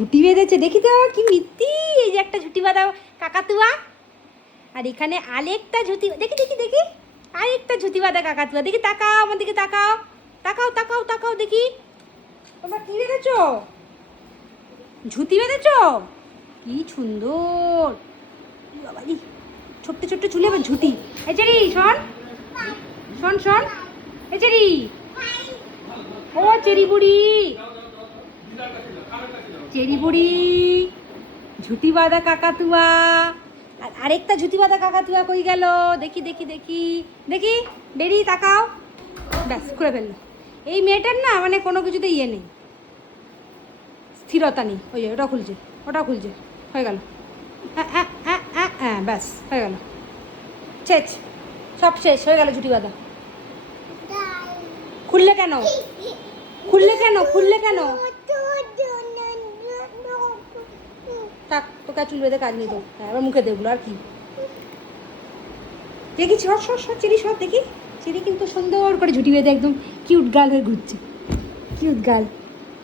ঝুটি বেঁধেছে, দেখি তো কি মিত্তি। এই যে একটা ঝুটি বাঁধা কাকাতুয়া, আর এখানে আরেকটা ঝুটি, দেখি দেখি দেখি আরেকটা ঝুটি বাঁধা কাকাতুয়া। দেখি তাকাও আমার দিকে, তাকাও তাকাও তাকাও তাকাও দেখি তোমরা কি বেঁধেছো, ঝুটি বেঁধেছো, কি সুন্দর বাবাজি। ছোট্ট ছোট্ট চুলে আবার ঝুটি। এই চেরি শোন শোন শোন, এই চেরি, ও চেরি বুড়ি, চেরি বুড়ি, ঝুটি বাঁধা কাকাতুয়া। আর আরেকটা ঝুটি বাঁধা কাকাতুয়া কই গেল, দেখি দেখি দেখি দেখি, বেরি তাকাও, ব্যাস করে ফেললো। এই মেয়েটার না মানে কোনো কিছুতে ইয়ে নেই, স্থিরতা নেই। ওই ওটা খুলছে, ওটা খুলছে, হয়ে গেল, হ্যাঁ হ্যাঁ হ্যাঁ হ্যাঁ হ্যাঁ, ব্যাস হয়ে গেল, শেষ, সব শেষ হয়ে গেল ঝুটি বাঁধা। খুললে কেন, খুললে কেন, খুললে কেন, থাক তোকে চুল বেঁধে কাজ নেই তো, হ্যাঁ এবার মুখে দেখলো আর কি। দেখি সর সর সর চিড়ি সর, দেখি চিড়ি কিন্তু সুন্দর করে ঝুটি বেঁধে একদম কিউট গার্ল হয়ে ঘুরছে, কিউট গার্ল।